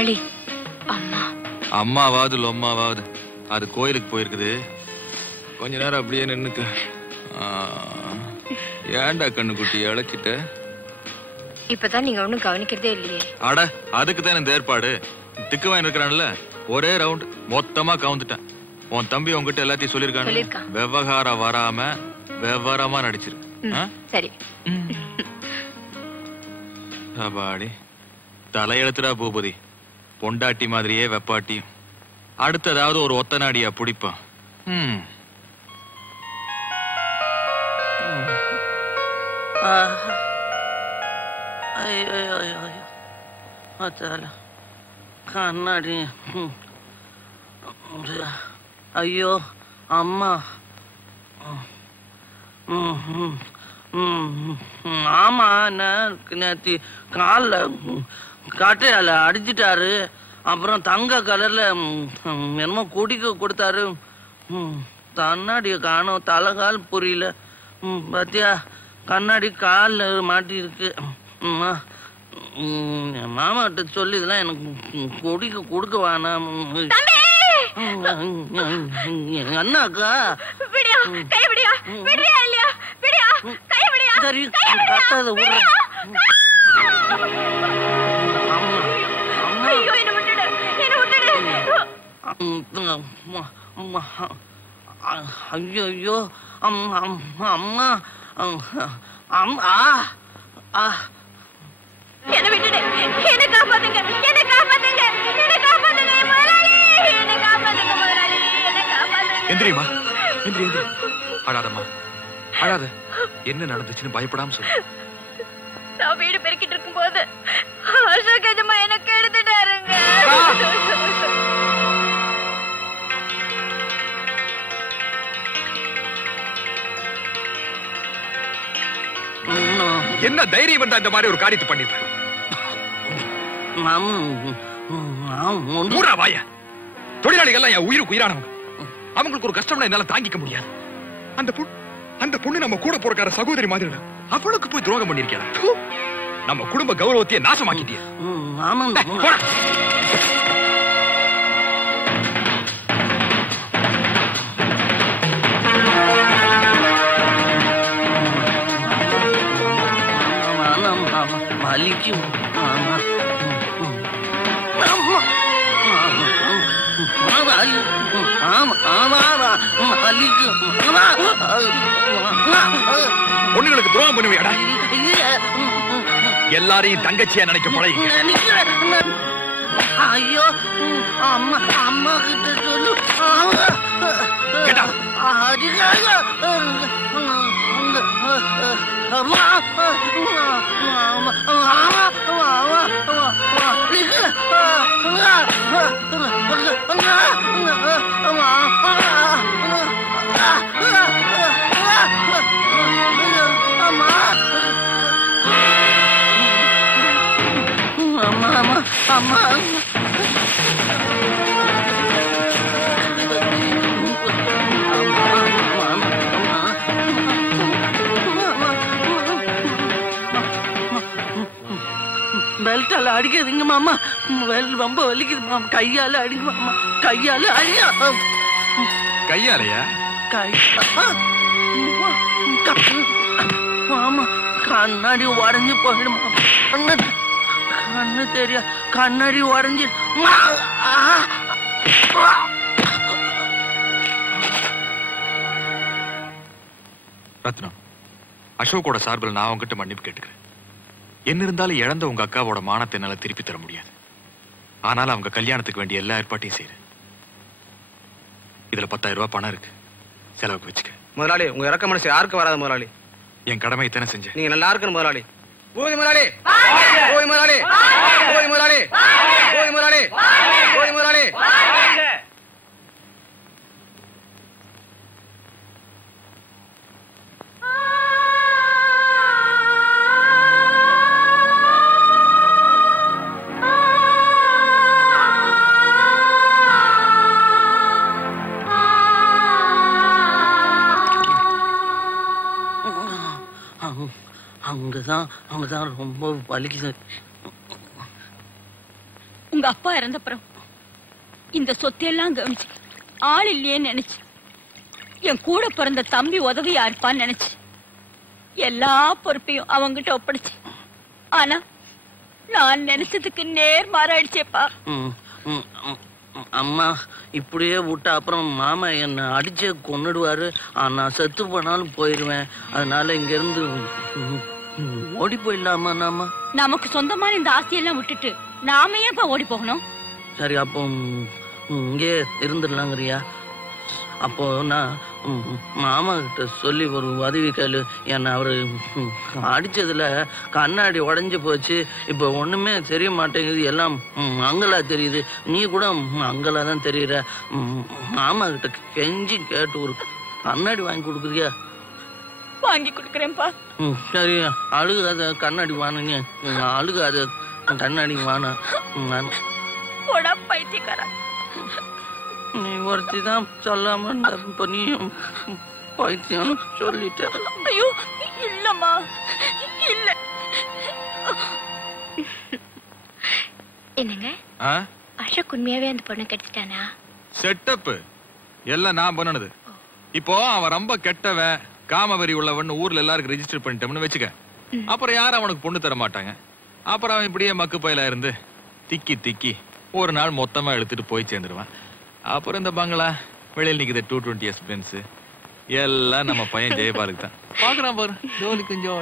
முதலாளி, அம்மா. அம்மாவாவது லொம்மாவாவது அது கோயிலுக்கு போயிருக்குது. கொஞ்ச நேரம் அப்படியே நின்னுக்க. ஏண்டா கண்ணுக்குட்டி இழைச்சிட்ட? இப்பதான் நீங்க ஒண்ணும் கவனிக்கிறதே இல்லையே. அட, அதுக்கு தான் இந்த ஏற்பாடு. திக்குவான் இருக்கிறான்ல, ஒரே ரவுண்ட் மொத்தமா கவுந்துட்டேன். உன் தம்பி உங்ககிட்ட எல்லாத்தையும் சொல்லிருக்கான். விவகாரம் வராம விவரமா நடிச்சிருக்கு. சரி. அப்பாடி, தலையெழுத்துடா பூபதி. பொண்டாட்டி மாதிரியே வெப்பாட்டியும். அடுத்ததாவது ஒரு ஒத்த நாடியா பிடிப்பான். கண்ணாடி. ஐயோ அம்மா. ஆமா, நேத்து காலில் கட்டையால அடிச்சிட்டாரு. அப்புறம் தங்க கலர்ல என்னமோ குடிக்க கொடுத்தாரு. கண்ணாடிய காணும், தலைகால் புரியல. பாத்தியா, கண்ணாடி காலில் மாட்டி இருக்கு. மாமா கிட்ட சொல்லி இதெல்லாம் எனக்கு கொடுக்க வேணாம். அண்ணாக்கா சரி, கட்டாத விடுற. ஐயோ அம்மா அம்மா அம்மா. என்ன விட்டுடு, என்ன காப்பாத்துங்க, என்ன காப்பாத்துங்க, என்ன காப்பாத்துங்க முதலாளி, என்ன காப்பாத்துங்க முதலாளி, என்ன காப்பாத்துங்க. எந்திரிமா, எந்திரி எந்திரி. அழாதம்மா, அழாத. என்ன நடந்துச்சுன்னு பயப்படாம சொல்லு. நான் வீடு பெருக்கிட்டு இருக்கும் போது அசோக் எஜமா எனக்கு எடுத்துட்டாருங்க. என்ன தைரியம் வந்தா இந்த மாதிரி ஒரு காரியத்தை பண்ணிருப்பேன்? தொழிலாளிகள் என் உயிருக்கு உயிரானவங்க. அவங்களுக்கு ஒரு கஷ்டம்னா என்னால தாங்கிக்க முடியாது. அந்த பொண்ணு நம்ம கூட போறக்கார சகோதரி மாதிரி. அவளுக்கு போய் துரோகம் பண்ணிருக்கியா? நம்ம குடும்ப கௌரவத்தையே நாசமாக்கிட்டியா? வலிக்கும். பொண்ணுங்களுக்கு துரோகம் பண்ணுவியாடா? எல்லாரையும் தங்கச்சியா நினைக்க பழகி. ஐயோ அம்மா, அம்மா கிட்ட சொல்லு. பெல்ட்டால அடிக்காதீங்க மாமா, ரொம்ப வலிக்குது மாமா. கையால அடிங்க மாமா, கையால அடியா. கையாலையா? மாமா கண்ணாடி உடஞ்சு போயிடும். கண்ணு தெரியா, கண்ணாடி உடஞ்சு. ரத்னம், அசோக்கோட சார்பில் நான் உங்ககிட்ட மன்னிப்பு கேட்டுக்கிறேன். என்ன இருந்தாலும் இழந்த உங்க அக்காவோட மானத்தை என்னால திருப்பி தர முடியாது. ஆனாலும் அவங்க கல்யாணத்துக்கு வேண்டிய எல்லா ஏற்பாட்டையும் செய்யறேன். இதுல 10,000 ரூபாய் பணம் இருக்கு, செலவுக்கு வச்சுக்க. முதலாளி, உங்க இறக்க மனசு யாருக்கு வராது முதலாளி. என் கடமை தானே செஞ்சேன். நீங்க நல்லா இருக்கணும் முதலாளி. போய் முதலாளி, போய் முதலாளி, போய் முதலாளி, போய் முதலாளி, போய் முதலாளி. அங்கதான் ரொம்ப வலிக்குது. உங்க அப்பா இறந்தப்புறம் இந்த சொத்தையெல்லாம் கவனிச்சு ஆள் இல்லையேன்னு நினைச்சு என் கூட பிறந்த தம்பி உதவியா இருப்பான்னு நினைச்சு எல்லா பொறுப்பையும் அவங்கிட்ட ஒப்படைச்சு. ஆனா நான் நினைச்சதுக்கு நேர் மாறாயிடுச்சேப்பா. அம்மா இப்படியே விட்டா அப்புறம் மாமா என்ன அடிச்சே கொன்னுடுவாரு. நான் செத்து போனாலும் போயிருவேன். அதனால இங்க இருந்து ஓடி போயிடலாமா? நாம நமக்கு சொந்தமான இந்த ஆசையெல்லாம் விட்டுட்டு நாம ஏன்ப்பா ஓடி போகணும்? சரி, அப்போ இங்கே இருந்துடலாங்கிறியா? அப்போ நான் மாமா கிட்ட சொல்லி ஒரு உதவி கேளு. என்ன அவரு அடிச்சதுல கண்ணாடி உடஞ்சு போச்சு. இப்ப ஒண்ணுமே தெரிய மாட்டேங்குது, எல்லாம் மங்களா தெரியுது. நீ கூட மங்களா தான் தெரியுற. மாமா கிட்ட கெஞ்சி கேட்டு ஒரு கண்ணாடி வாங்கி கொடுக்குறியா? வாங்கி கொடுக்குறேன்ப்பா. சரி, அழுகாத, கண்ணாடி வானுங்க. அழுகாத, கண்ணாடி வானா. பைத்தியக்கார, நீ ஒருத்தி தான் சொல்லாம இப்ப நீ பைத்தியம் சொல்லிட்ட. ஐயோ இல்லம்மா, இல்ல. என்னங்க அசோக் உண்மையாவே அந்த பொண்ணு கெடுத்துட்டானா? செட்டப் எல்லாம் நான் பண்ணனது. இப்போ அவன் ரொம்ப கெட்டவன், காமவெறி உள்ளவன் ஊர்ல எல்லாருக்கும் ரெஜிஸ்டர் பண்ணிட்டோம்னு வச்சுக்க. அப்புறம் யாரும் அவனுக்கு பொண்ணு தர மாட்டாங்க. அப்புறம் அவன் இப்படியே மக்கு பயில இருந்து திக்கி திக்கி ஒரு நாள் மொத்தமா எடுத்துட்டு போய் சேர்ந்துருவான். அப்புறம் இந்த பங்களா, வெளியில் நிக்குது 220S பென்ஸ், எல்லாம் நம்ம பையன் ஜெயபாலுக்கு தான். பாக்குறான் பாரு, ஜோலி கொஞ்சம்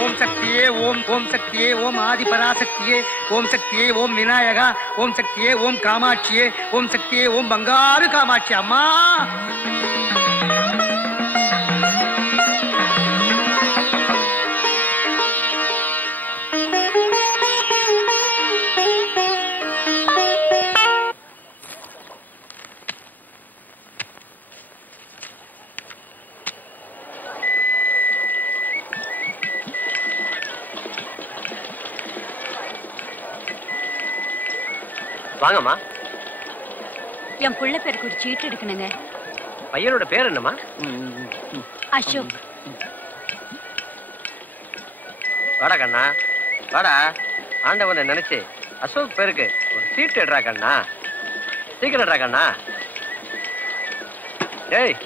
ஓம் சக்தியே ஓம், ஓம் சக்தியே ஓம், ஆதி பராசக்தியே ஓம், சக்தியே ஓம் விநாயகா, ஓம் சக்தியே ஓம் காமாட்சியே, ஓம் சக்தியே ஓம் பங்காரு காமாட்சி அம்மா. வாங்கம்மா. என் புள்ள பேருக்கு ஒரு சீட்டு எடுக்கணுங்க. பையனோட பேர் என்னம்மா? அசோக். வாடா கண்ணா, வாடா. ஆண்டவனை நினைச்சு அசோக் பேருக்கு ஒரு சீட்டு எடுறா கண்ணா. சீக்கிரம் எடுறா கண்ணா. ஏய்,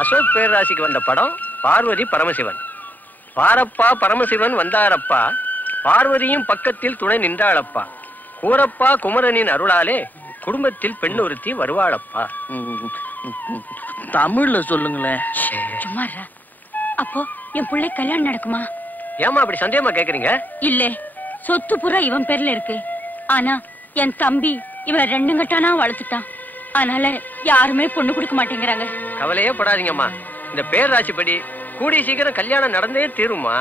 அசோக் பேரராசிக்கு வந்த படம் பார்வதி பரமசிவன். பாரப்பா பரமசிவன் வந்தாரப்பா, பார்வதியும் பக்கத்தில் துணை நின்றாளப்பா. கூரப்பா குமரனின் அருளாலே குடும்பத்தில் பெண் ஒருத்தி வருவாளப்பா. தமிழ்ல சொல்லுங்களேன். சும்மா அப்போ என் பிள்ளை கல்யாணம் நடக்குமா? ஏமா அப்படி சந்தேகமா கேக்குறீங்க? இல்ல, சொத்து புறா இவன் பேர்ல இருக்கு. ஆனா என் தம்பி இவன் 2 கட்டானா வளர்த்துட்டான். அதனால யாருமே பொண்ணு கொடுக்க மாட்டேங்கிறாங்க. கவலையே படாதீங்கம்மா, இந்த பேராட்சி படி கூடிய சீக்கிரம் கல்யாணம் நடந்தே தீருமா.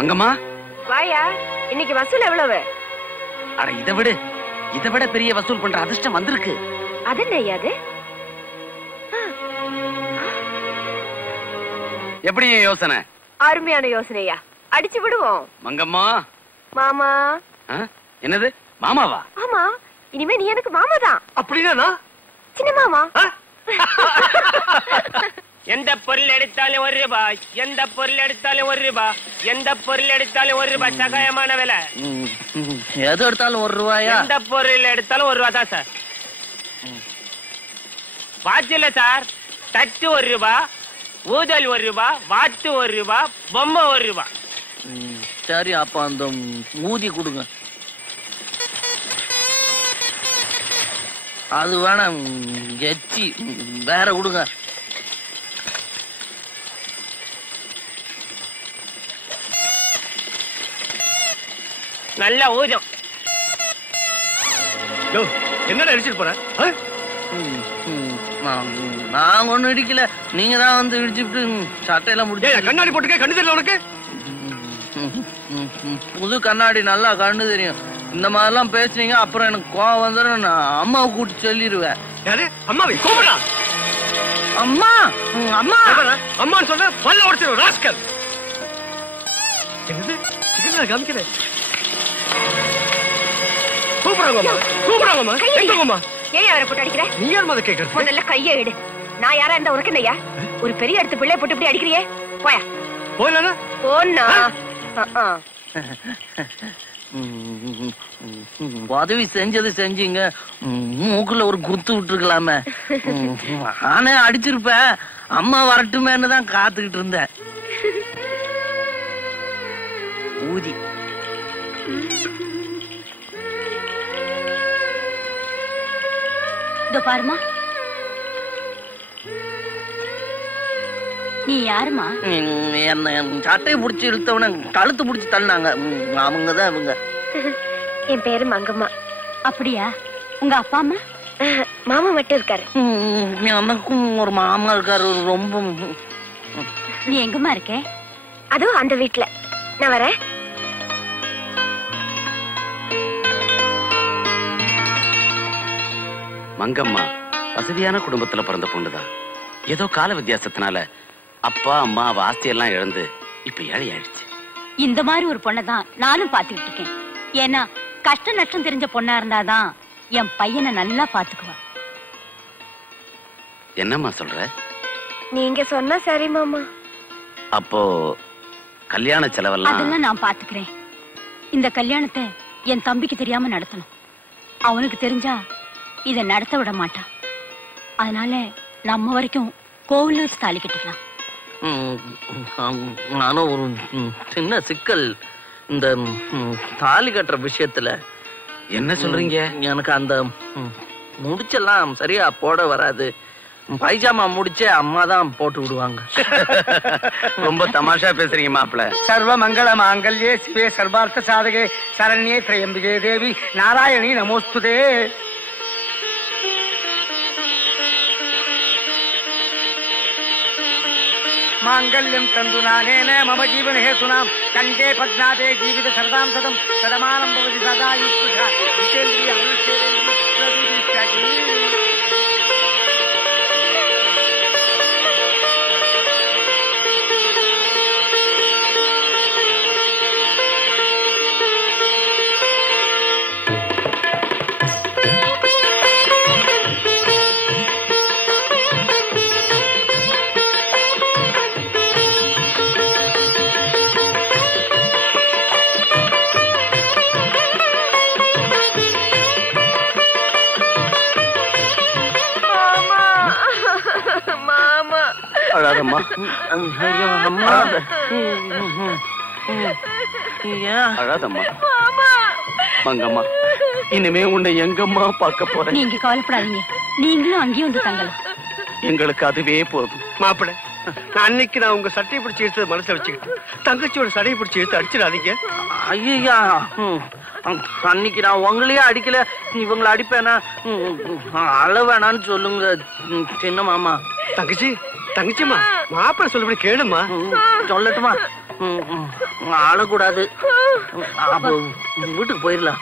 அங்கம்மா வாயா, இன்னைக்கு வசூல் எவ்வளவு? அட இதை விட பெரிய வசூல் பண்ற அதிர்ஷ்டம் வந்திருக்கு. அது என்னையாது? எப்படி யோசனை? அருமையான யோசனையா, அடிச்சு விடுவோம். மங்கம்மா. மாமா. என்னது மாமாவா? ஆமா, இனிமே நீ எனக்கு மாமா தான். அப்படின்னா சின்ன மாமா. எந்த பொருள் எடுத்தாலும் 1 ரூபாய், எந்த பொருள் எடுத்தாலும் 1 ரூபாய், எந்த பொருள் எடுத்தாலும் 1 ரூபாய். சகாயமான விலை. எது எடுத்தாலும் 1 ரூபாயா? எந்த பொருள் எடுத்தாலும் 1 ரூபாய் தான் சார். வாட்ச் இல்ல சார், தட்டு 1 ரூபாய், ஊதல் 1 ரூபாய், வாத்து 1 ரூபாய், பொம்மை 1 ரூபாய். சரி, அப்ப அந்த ஊதி கொடுங்க. அது வேணாம், எச்சி வேற கொடுங்க. நல்ல ஊதம். என்னடா அடிச்சிட்டு போற? நாங்க ஒண்ணும் இடிக்கல, நீங்க தான் வந்து இடிச்சுட்டு சட்டையெல்லாம் முடிச்சு. கண்ணாடி போட்டுக்க, கண்ணு தெரியல உனக்கு? புது கண்ணாடி நல்லா கண்ணு தெரியும். இந்த மாதிரிலாம் பேசுனீங்க அப்புறம் எனக்கு கோவம் வந்துடும். நான் அம்மாவை கூட்டி சொல்லிடுவேன். யாரு? அம்மாவை கூப்பிடா. அம்மா அம்மா அம்மான்னு சொன்ன பல்ல உடைச்சிடும் ராஸ்கல். என்னது சிக்கன் காமிக்கிறேன். கூப்பிடுறாங்கம்மா. எங்கம்மா? ஏன் அவரை போட்டு அடிக்கிற? நீ யார் மாதிரி கேட்கறது? முதல்ல கையை எடு. நான் யாரா இருந்தா உனக்கு என்னையா? ஒரு பெரிய இடத்து பிள்ளை போட்டு இப்படி அடிக்கிறியே? போயா போனா போனா. உதவி செஞ்சது செஞ்சீங்க, மூக்குல ஒரு குத்து விட்டுருக்கலாமே. நானே அடிச்சிருப்பேன். அம்மா வரட்டுமேன்னு தான் காத்துக்கிட்டு இருந்தேன். ஊதி பாருமா. நீ யாருமா? என்ன சட்டையை புடிச்சு இழுத்தவன கழுத்து புடிச்சு தள்ளினாங்க. அவங்கதான் இவங்க. என் பேரு மங்கம்மா. அப்படியா? உங்க அப்பா அம்மா? மாமா மட்டும் இருக்காரு. எனக்கும் ஒரு மாமா இருக்காரு. ரொம்ப. நீ எங்கம்மா இருக்க? அதுவும் அந்த வீட்டுல. நான் வரேன். மங்கம்மா வசதியான குடும்பத்துல பிறந்த பொண்ணுதான். ஏதோ கால வித்தியாசத்தினால அப்பா அம்மா அவ ஆஸ்தியெல்லாம் இழந்து இப்ப ஏழை ஆயிடுச்சு. இந்த மாதிரி ஒரு பொண்ணதான் நானும் பாத்துக்கிட்டு இருக்கேன். ஏன்னா கஷ்ட நஷ்டம் தெரிஞ்ச பொண்ணா இருந்தாதான் என் பையனை நல்லா பாத்துக்குவா. என்னம்மா சொல்ற? நீங்க சொன்னா சரி மாமா. அப்போ கல்யாண செலவெல்லாம் அதெல்லாம் நான் பாத்துக்கிறேன். இந்த கல்யாணத்தை என் தம்பிக்கு தெரியாம நடத்தணும். அவனுக்கு தெரிஞ்சா இத நடத்த விட மாட்டான். அதனால நம்ம வரைக்கும் கோவில்ல வச்சு தாலி கட்டிக்கலாம். நானும் ஒரு சின்ன சிக்கல் இந்த தாலி கட்டுற விஷயத்துல. என்ன சொல்றீங்க? எனக்கு அந்த முடிச்செல்லாம் சரியா போட வராது. பைஜாமா முடிச்சே அம்மா தான் போட்டு விடுவாங்க. ரொம்ப தமாஷா பேசுறீங்க மாப்பிள்ள. சர்வ மங்கள மாங்கல்யே சிவே சர்வார்த்த சாதகே சரண்யே திரையம்பிகே தேவி நாராயணி நமோஸ்துதே. மாங்கல்யம் தந்துநானேன மம ஜீவன ஹேதுனாம் கண்டே பத்நாதே ஜீவித சரதாம் சதம் சதமானம் பவதி சதா யுக்தா விசேந்திரிய அனுஷேந்திரிய பிரதிஷ்டாதி. அழாதம்மா. அழாதம்மா. மங்கம்மா இனிமே உன்னை எங்கம்மா பார்க்க போறேன். நீங்க கவலைப்படாதீங்க. நீங்களும் அங்கேயும் வந்து தங்கலாம். எங்களுக்கு அதுவே போதும். மாப்பிள்ள நான் அன்னைக்கு நான் உங்க சட்டையை பிடிச்சி எடுத்து மனசுல வச்சுக்கிட்டு தங்கச்சியோட சடையை பிடிச்சி எடுத்து அடிச்சிடாதீங்க. ஐயா அன்னைக்கு நான் உங்களையே அடிக்கல, இவங்களை அடிப்பேனா? அழ வேணான்னு சொல்லுங்க சின்ன மாமா. தங்கச்சி தங்கச்சிமா மாப்பிள்ள சொல்லபடி கேளுமா. சொல்லட்டுமா? அழக்கூடாது. அப்போ வீட்டுக்கு போயிடலாம்.